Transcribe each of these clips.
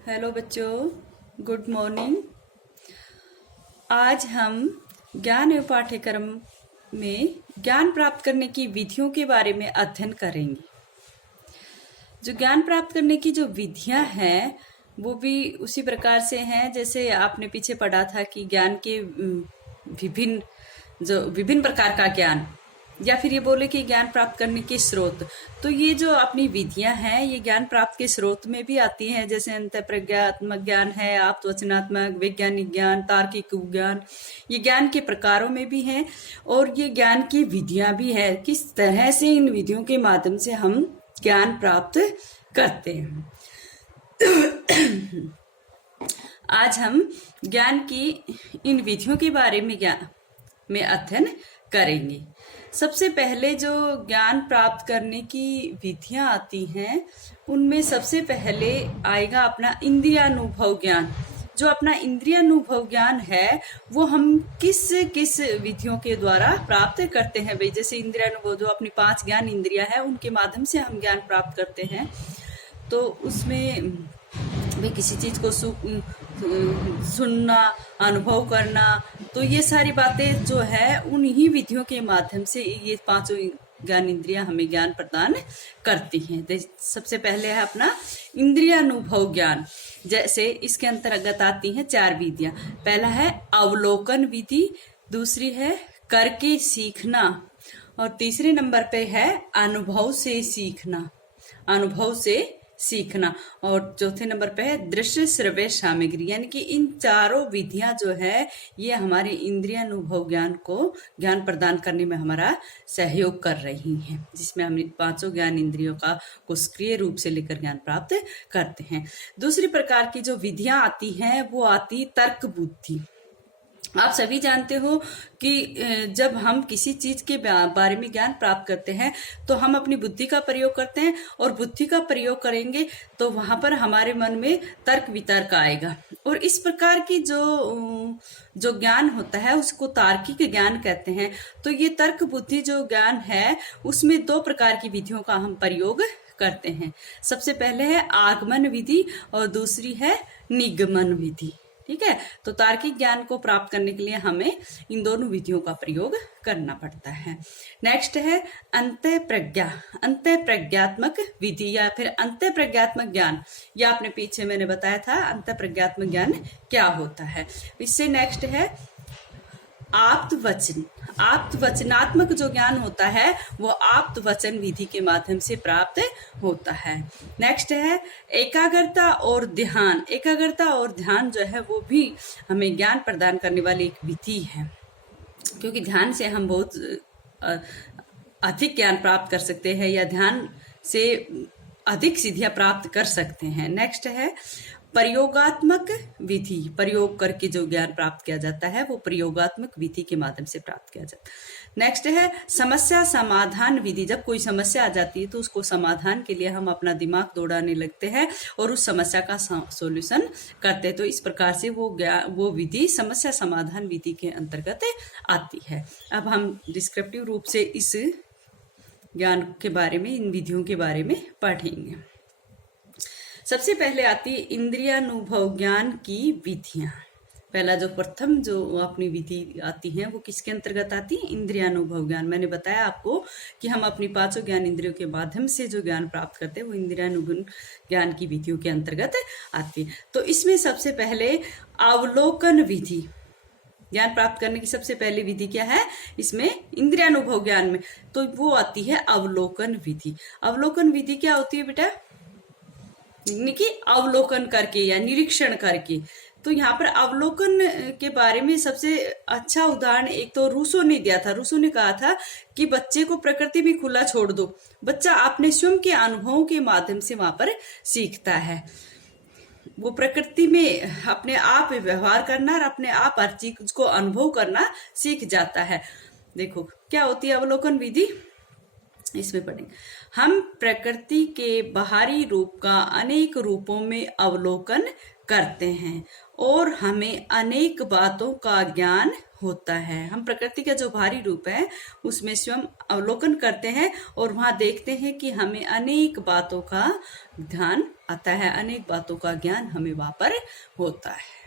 Hello बच्चों, good morning. आज हम ज्ञान एवं पाठ्यक्रम में ज्ञान प्राप्त करने की विधियों के बारे में अध्ययन करेंगे। जो ज्ञान प्राप्त करने की जो विधियां हैं वो भी उसी प्रकार से हैं जैसे आपने पीछे पढ़ा था कि ज्ञान के विभिन्न प्रकार का ज्ञान, या फिर ये बोले कि ज्ञान प्राप्त करने के स्रोत। तो ये जो अपनी विधियां हैं ये ज्ञान प्राप्त के स्रोत में भी आती हैं, जैसे अंतःप्रज्ञात्मक ज्ञान है, आप्तवचनात्मक, वैज्ञानिक ज्ञान, तार्किक ज्ञान। ये ज्ञान के प्रकारों में भी हैं और ये ज्ञान की विधियां भी है, किस तरह से इन विधियों के माध्यम से हम ज्ञान प्राप्त करते हैं। आज हम ज्ञान की इन विधियों के बारे में अध्ययन करेंगे। सबसे पहले जो ज्ञान प्राप्त करने की विधियां आती हैं उनमें सबसे पहले आएगा अपना इंद्रियानुभव ज्ञान। जो अपना इंद्रियानुभव ज्ञान है वो हम किस विधियों के द्वारा प्राप्त करते हैं भाई। जैसे इंद्रियानुभव जो अपनी 5 ज्ञान इंद्रियां है उनके माध्यम से हम ज्ञान प्राप्त करते हैं। तो उसमें भाई किसी चीज को सुनना, अनुभव करना, तो ये सारी बातें जो है उन्हीं विधियों के माध्यम से ये 5 ज्ञान इंद्रियां हमें ज्ञान प्रदान करती हैं। सबसे पहले है अपना इंद्रियानुभव ज्ञान। जैसे इसके अंतर्गत आती हैं 4 विधियां। पहला है अवलोकन विधि, दूसरी है करके सीखना, और तीसरे नंबर पे है अनुभव से सीखना, और चौथे नंबर पे है दृश्य श्रव्य सामग्री। यानी कि इन चारों विधियां जो है ये हमारे इंद्रियानुभव ज्ञान को ज्ञान प्रदान करने में हमारा सहयोग कर रही हैं, जिसमें हम 5 ज्ञान इंद्रियों को सक्रिय रूप से लेकर ज्ञान प्राप्त करते हैं। दूसरी प्रकार की जो विधियां आती हैं वो आती तर्क बुद्धि। आप सभी जानते हो कि जब हम किसी चीज के बारे में ज्ञान प्राप्त करते हैं तो हम अपनी बुद्धि का प्रयोग करते हैं, और बुद्धि का प्रयोग करेंगे तो वहां पर हमारे मन में तर्क वितर्क आएगा। और इस प्रकार की जो ज्ञान होता है उसको तार्किक ज्ञान कहते हैं। तो ये तर्क बुद्धि जो ज्ञान है उसमें 2 प्रकार की विधियों का हम प्रयोग करते हैं। सबसे पहले है आगमन विधि और दूसरी है निगमन विधि। ठीक है, तो तार्किक ज्ञान को प्राप्त करने के लिए हमें इन दोनों विधियों का प्रयोग करना पड़ता है। नेक्स्ट है अंतःप्रज्ञात्मक विधि या फिर अंतःप्रज्ञात्मक ज्ञान। या आपने पीछे मैंने बताया था अंतःप्रज्ञात्मक ज्ञान क्या होता है। इससे नेक्स्ट है आप्तवचनात्मक जो ज्ञान होता है वो आप्तवचन विधि के माध्यम से प्राप्त होता है। नेक्स्ट है एकाग्रता और ध्यान जो है वो भी हमें ज्ञान प्रदान करने वाली एक विधि है, क्योंकि ध्यान से हम बहुत अधिक ज्ञान प्राप्त कर सकते हैं या ध्यान से अधिक सिद्धियां प्राप्त कर सकते हैं। नेक्स्ट है प्रयोगात्मक विधि। प्रयोग करके जो ज्ञान प्राप्त किया जाता है वो प्रयोगात्मक विधि के माध्यम से प्राप्त किया जाता है। नेक्स्ट है समस्या समाधान विधि। जब कोई समस्या आ जाती है तो उसको समाधान के लिए हम अपना दिमाग दौड़ाने लगते हैं और उस समस्या का सॉल्यूशन करते हैं। तो इस प्रकार से वो विधि समस्या समाधान विधि के अंतर्गत आती है। अब हम डिस्क्रिप्टिव रूप से इस ज्ञान के बारे में, इन विधियों के बारे में पढ़ेंगे। सबसे पहले आती है इंद्रियानुभव ज्ञान की विधियां। पहला प्रथम जो अपनी विधि आती है वो किसके अंतर्गत आती है? इंद्रियानुभव ज्ञान। मैंने बताया आपको कि हम अपनी 5 ज्ञान इंद्रियों के माध्यम से जो ज्ञान प्राप्त करते हैं वो इंद्रियानुभव ज्ञान की विधियों के अंतर्गत आती है। तो इसमें सबसे पहले अवलोकन विधि। ज्ञान प्राप्त करने की सबसे पहली विधि क्या है इसमें? इंद्रियानुभव ज्ञान में तो वो आती है अवलोकन विधि। अवलोकन विधि क्या होती है बेटा? कि अवलोकन करके या निरीक्षण करके। तो यहाँ पर अवलोकन के बारे में सबसे अच्छा उदाहरण एक तो रूसो ने दिया था। रूसो ने कहा था कि बच्चे को प्रकृति भी खुला छोड़ दो, बच्चा अपने स्वयं के अनुभवों के माध्यम से वहां पर सीखता है। वो प्रकृति में अपने आप व्यवहार करना और अपने आप हर चीज को अनुभव करना सीख जाता है। देखो क्या होती है अवलोकन विधि, इसमें पढ़ेंगे। हम प्रकृति के बाहरी रूप का अनेक रूपों में अवलोकन करते हैं और हमें अनेक बातों का ज्ञान होता है। हम प्रकृति का जो बाहरी रूप है उसमें स्वयं अवलोकन करते हैं और वहां देखते हैं कि हमें अनेक बातों का ध्यान आता है, अनेक बातों का ज्ञान हमें वहां पर होता है।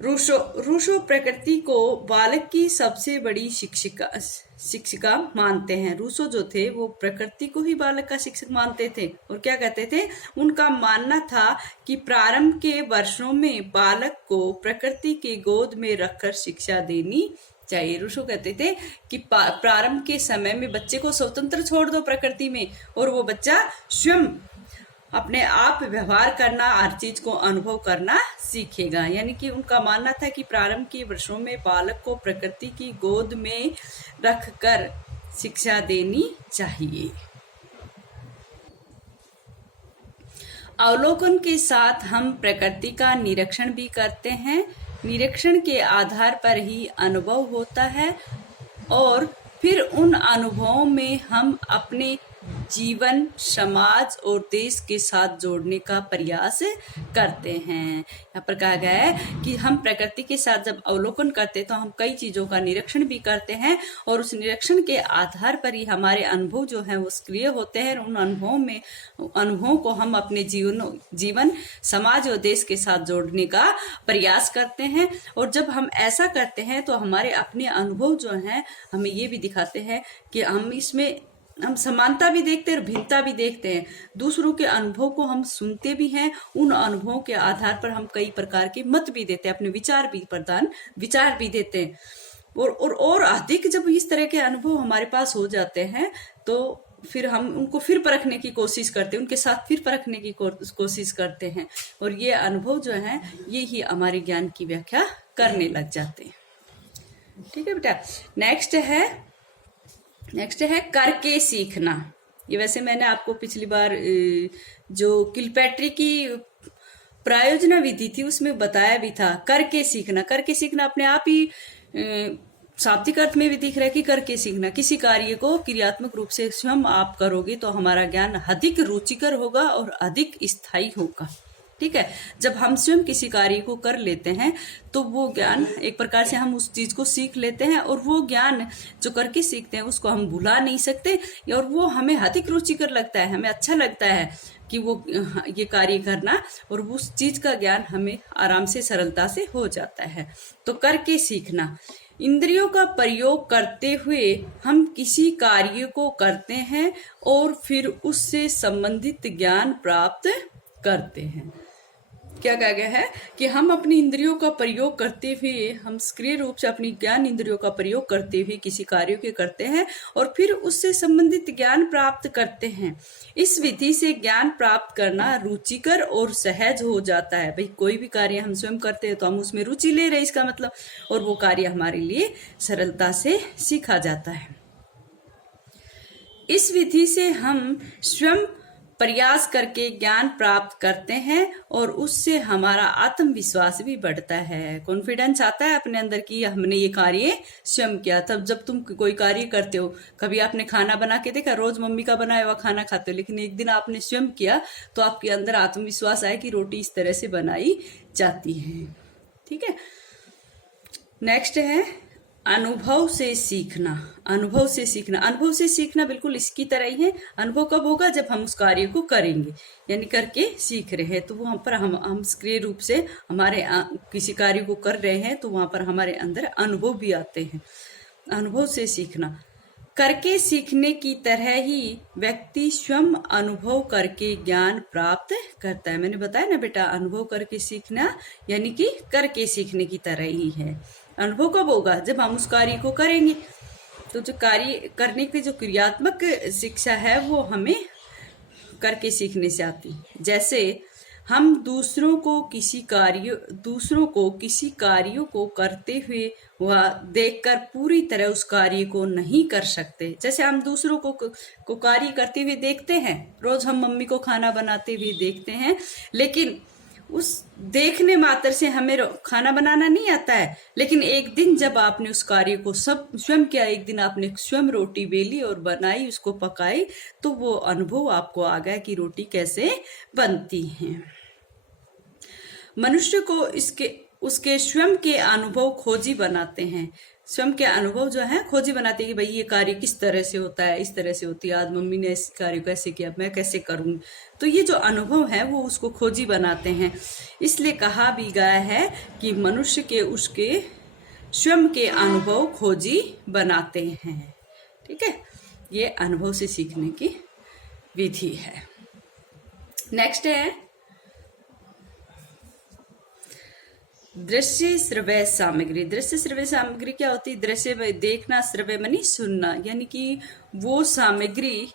रूसो प्रकृति को बालक की सबसे बड़ी शिक्षिका मानते हैं। रूसो जो थे वो प्रकृति को ही बालक का शिक्षक मानते थे और क्या कहते थे, उनका मानना था कि प्रारंभ के वर्षों में बालक को प्रकृति के गोद में रखकर शिक्षा देनी चाहिए। रूसो कहते थे कि प्रारंभ के समय में बच्चे को स्वतंत्र छोड़ दो प्रकृति में और वो बच्चा स्वयं अपने आप व्यवहार करना, हर चीज को अनुभव करना सीखेगा। यानी कि उनका मानना था कि प्रारंभ के वर्षों में बालक को प्रकृति की गोद में रखकर शिक्षा देनी चाहिए। अवलोकन के साथ हम प्रकृति का निरीक्षण भी करते हैं। निरीक्षण के आधार पर ही अनुभव होता है और फिर उन अनुभवों में हम अपने जीवन, समाज और देश के साथ जोड़ने का प्रयास करते हैं। यहाँ पर कहा गया है कि हम प्रकृति के साथ जब अवलोकन करते हैं तो हम कई चीजों का निरीक्षण भी करते हैं और उस निरीक्षण के आधार पर ही हमारे अनुभव जो है वो सक्रिय होते हैं। उन अनुभवों को हम अपने जीवन, समाज और देश के साथ जोड़ने का प्रयास करते हैं। और जब हम ऐसा करते हैं तो हमारे अपने अनुभव जो हैं हमें ये भी दिखाते हैं कि हम समानता भी देखते हैं और भिन्नता भी देखते हैं। दूसरों के अनुभव को हम सुनते भी हैं, उन अनुभवों के आधार पर हम कई प्रकार के मत भी देते हैं, अपने विचार भी देते हैं। और अधिक जब इस तरह के अनुभव हमारे पास हो जाते हैं तो फिर हम उनको फिर परखने की कोशिश करते हैं, उनके साथ फिर परखने की कोशिश करते हैं और ये अनुभव जो है ये ही हमारे ज्ञान की व्याख्या करने लग जाते हैं। ठीक है बेटा। नेक्स्ट है करके सीखना। ये वैसे मैंने आपको पिछली बार जो किलपैट्री की प्रायोजना विधि थी उसमें बताया भी था। करके सीखना अपने आप ही शाब्दिक अर्थ में भी दिख रहा है कि करके सीखना, किसी कार्य को क्रियात्मक रूप से स्वयं आप करोगे तो हमारा ज्ञान अधिक रुचिकर होगा और अधिक स्थायी होगा। ठीक है। जब हम स्वयं किसी कार्य को कर लेते हैं तो वो ज्ञान एक प्रकार से हम उस चीज को सीख लेते हैं और वो ज्ञान जो करके सीखते हैं उसको हम भुला नहीं सकते और वो हमें अधिक रुचिकर लगता है, हमें अच्छा लगता है कि वो ये कार्य करना और उस चीज का ज्ञान हमें आराम से, सरलता से हो जाता है। तो करके सीखना, इंद्रियों का प्रयोग करते हुए हम किसी कार्य को करते हैं और फिर उससे संबंधित ज्ञान प्राप्त करते हैं। क्या कहा गया है कि हम अपनी इंद्रियों का प्रयोग करते हुए, हम सक्रिय रूप से अपनी ज्ञान इंद्रियों का प्रयोग करते हुए किसी कार्य के करते हैं और फिर उससे संबंधित ज्ञान प्राप्त करते हैं। इस विधि से ज्ञान प्राप्त करना रुचिकर और सहज हो जाता है। भाई कोई भी कार्य हम स्वयं करते हैं तो हम उसमें रुचि ले रहे हैं इसका मतलब, और वो कार्य हमारे लिए सरलता से सीखा जाता है। इस विधि से हम स्वयं प्रयास करके ज्ञान प्राप्त करते हैं और उससे हमारा आत्मविश्वास भी बढ़ता है, कॉन्फिडेंस आता है अपने अंदर कि हमने ये कार्य स्वयं किया। तब जब तुम कोई कार्य करते हो, कभी आपने खाना बना के देखा, रोज मम्मी का बनाया हुआ खाना खाते हो, लेकिन एक दिन आपने स्वयं किया तो आपके अंदर आत्मविश्वास आया कि रोटी इस तरह से बनाई जाती है। ठीक है। नेक्स्ट है अनुभव से सीखना। अनुभव से सीखना बिल्कुल इसकी तरह ही है। अनुभव कब होगा? जब हम उस कार्य को करेंगे, यानी करके सीख रहे हैं तो वहां पर हम सक्रिय रूप से हमारे किसी कार्य को कर रहे हैं तो वहां पर हमारे अंदर अनुभव भी आते हैं। अनुभव से सीखना, करके सीखने की तरह ही व्यक्ति स्वयं अनुभव करके ज्ञान प्राप्त करता है। मैंने बताया ना बेटा, अनुभव करके सीखना यानी कि करके सीखने की तरह ही है। अनुभव कब होगा? जब हम उस कार्य को करेंगे। तो जो कार्य करने की जो क्रियात्मक शिक्षा है वो हमें करके सीखने से आती है। जैसे हम दूसरों को किसी कार्यों को करते हुए वह देखकर पूरी तरह उस कार्य को नहीं कर सकते। जैसे हम दूसरों को कार्य करते हुए देखते हैं, रोज हम मम्मी को खाना बनाते हुए देखते हैं, लेकिन उस देखने मात्र से हमें खाना बनाना नहीं आता है, लेकिन एक दिन जब आपने उस कार्य को सब स्वयं किया, एक दिन आपने स्वयं रोटी बेली और बनाई, उसको पकाई, तो वो अनुभव आपको आ गया कि रोटी कैसे बनती है। मनुष्य को उसके स्वयं के अनुभव खोजी बनाते हैं। स्वयं के अनुभव जो है खोजी बनाते हैं कि भाई ये कार्य किस तरह से होता है, इस तरह से होती है, आज मम्मी ने इस कार्य को ऐसे किया, मैं कैसे करूं। तो ये जो अनुभव है वो उसको खोजी बनाते हैं। इसलिए कहा भी गया है कि मनुष्य के उसके स्वयं के अनुभव खोजी बनाते हैं। ठीक है, ये अनुभव से सीखने की विधि है। नेक्स्ट है दृश्य श्रव्य सामग्री। दृश्य श्रव्य सामग्री क्या होती है? दृश्य देखना, श्रव्य मनी सुनना, यानी कि वो सामग्री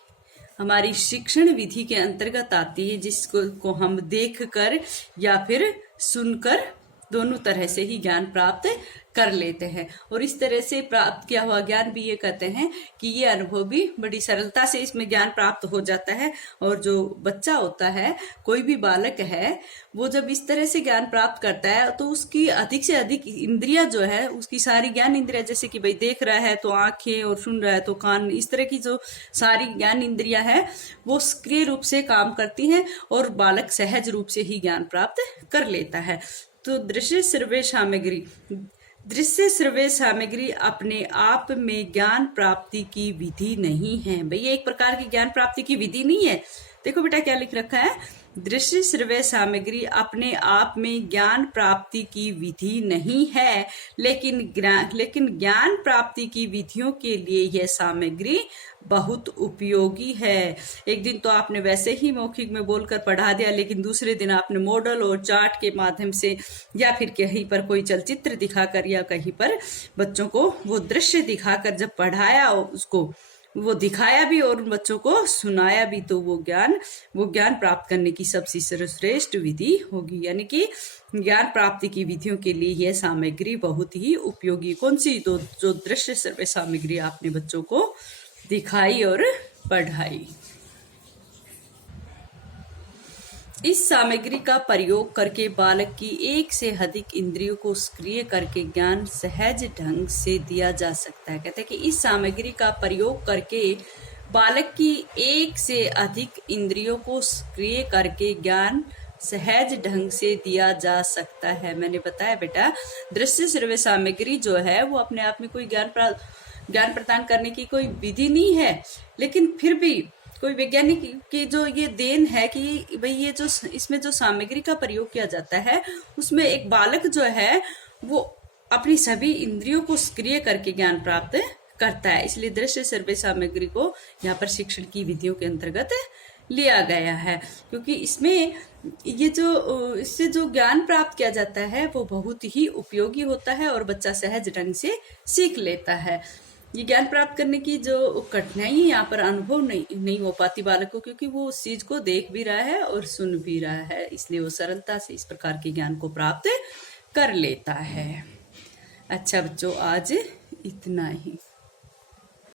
हमारी शिक्षण विधि के अंतर्गत आती है जिसको हम देखकर या फिर सुनकर दोनों तरह से ही ज्ञान प्राप्त कर लेते हैं। और इस तरह से प्राप्त किया हुआ ज्ञान भी ये कहते हैं कि ये अनुभव भी बड़ी सरलता से इसमें ज्ञान प्राप्त हो जाता है। और जो बच्चा होता है, कोई भी बालक है, वो जब इस तरह से ज्ञान प्राप्त करता है तो उसकी अधिक से अधिक इंद्रियां जो है, उसकी सारी ज्ञान इंद्रियां, जैसे कि भाई देख रहा है तो आंखें और सुन रहा है तो कान, इस तरह की जो सारी ज्ञान इंद्रियां हैं वो सक्रिय रूप से काम करती हैं और बालक सहज रूप से ही ज्ञान प्राप्त कर लेता है। तो दृश्य श्रव्य सामग्री, दृश्य श्रव्य सामग्री अपने आप में ज्ञान प्राप्ति की विधि नहीं है। भाई ये एक प्रकार की ज्ञान प्राप्ति की विधि नहीं है। देखो बेटा क्या लिख रखा है, दृश्य श्रव्य सामग्री अपने आप में ज्ञान प्राप्ति की विधि नहीं है, लेकिन ज्ञान प्राप्ति की विधियों के लिए यह सामग्री बहुत उपयोगी है। एक दिन तो आपने वैसे ही मौखिक में बोलकर पढ़ा दिया, लेकिन दूसरे दिन आपने मॉडल और चार्ट के माध्यम से या फिर कहीं पर कोई चलचित्र दिखाकर या कहीं पर बच्चों को वो दृश्य दिखाकर जब पढ़ाया, उसको वो दिखाया भी और बच्चों को सुनाया भी, तो वो ज्ञान प्राप्त करने की सबसे सर्वश्रेष्ठ विधि होगी। यानी कि ज्ञान प्राप्ति की विधियों के लिए यह सामग्री बहुत ही उपयोगी। कौन सी? तो जो दृश्य श्रव्य सामग्री आपने बच्चों को दिखाई और पढ़ाई। इस सामग्री का प्रयोग करके बालक की एक से अधिक इंद्रियों को सक्रिय करके ज्ञान सहज ढंग से दिया जा सकता है। कहते हैं कि इस सामग्री का प्रयोग करके बालक की एक से अधिक इंद्रियों को सक्रिय करके ज्ञान सहज ढंग से दिया जा सकता है। मैंने बताया बेटा, दृश्य श्रव्य सामग्री जो है वो अपने आप में कोई ज्ञान प्रदान करने की कोई विधि नहीं है, लेकिन फिर भी कोई वैज्ञानिक की जो ये देन है कि भाई ये जो इसमें जो सामग्री का प्रयोग किया जाता है उसमें एक बालक जो है वो अपनी सभी इंद्रियों को सक्रिय करके ज्ञान प्राप्त करता है। इसलिए दृश्य श्रव्य सामग्री को यहाँ पर शिक्षण की विधियों के अंतर्गत लिया गया है, क्योंकि इसमें ये जो इससे जो ज्ञान प्राप्त किया जाता है वो बहुत ही उपयोगी होता है और बच्चा सहज ढंग से सीख लेता है। ये ज्ञान प्राप्त करने की जो कठिनाई है यहाँ पर अनुभव नहीं हो पाती बालक को, क्योंकि वो उस चीज को देख भी रहा है और सुन भी रहा है, इसलिए वो सरलता से इस प्रकार के ज्ञान को प्राप्त कर लेता है। अच्छा बच्चों, आज इतना ही।